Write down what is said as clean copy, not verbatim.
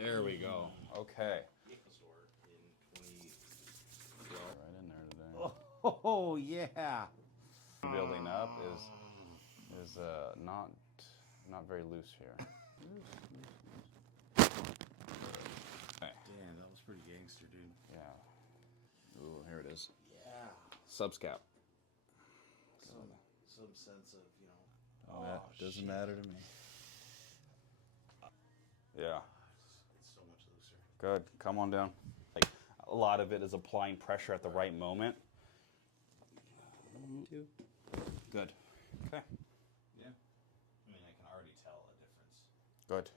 There we go. Okay. Right in there today. Oh yeah. Building up is not very loose here. Okay. Damn, that was pretty gangster, dude. Yeah. Ooh, here it is. Yeah. Subscap. Some sense of, you know. Oh, yeah. Doesn't matter to me. Yeah. It's so much looser. Good. Come on down. Like a lot of it is applying pressure at the right moment. Good. Okay. Yeah. I mean, I can already tell a difference. Good.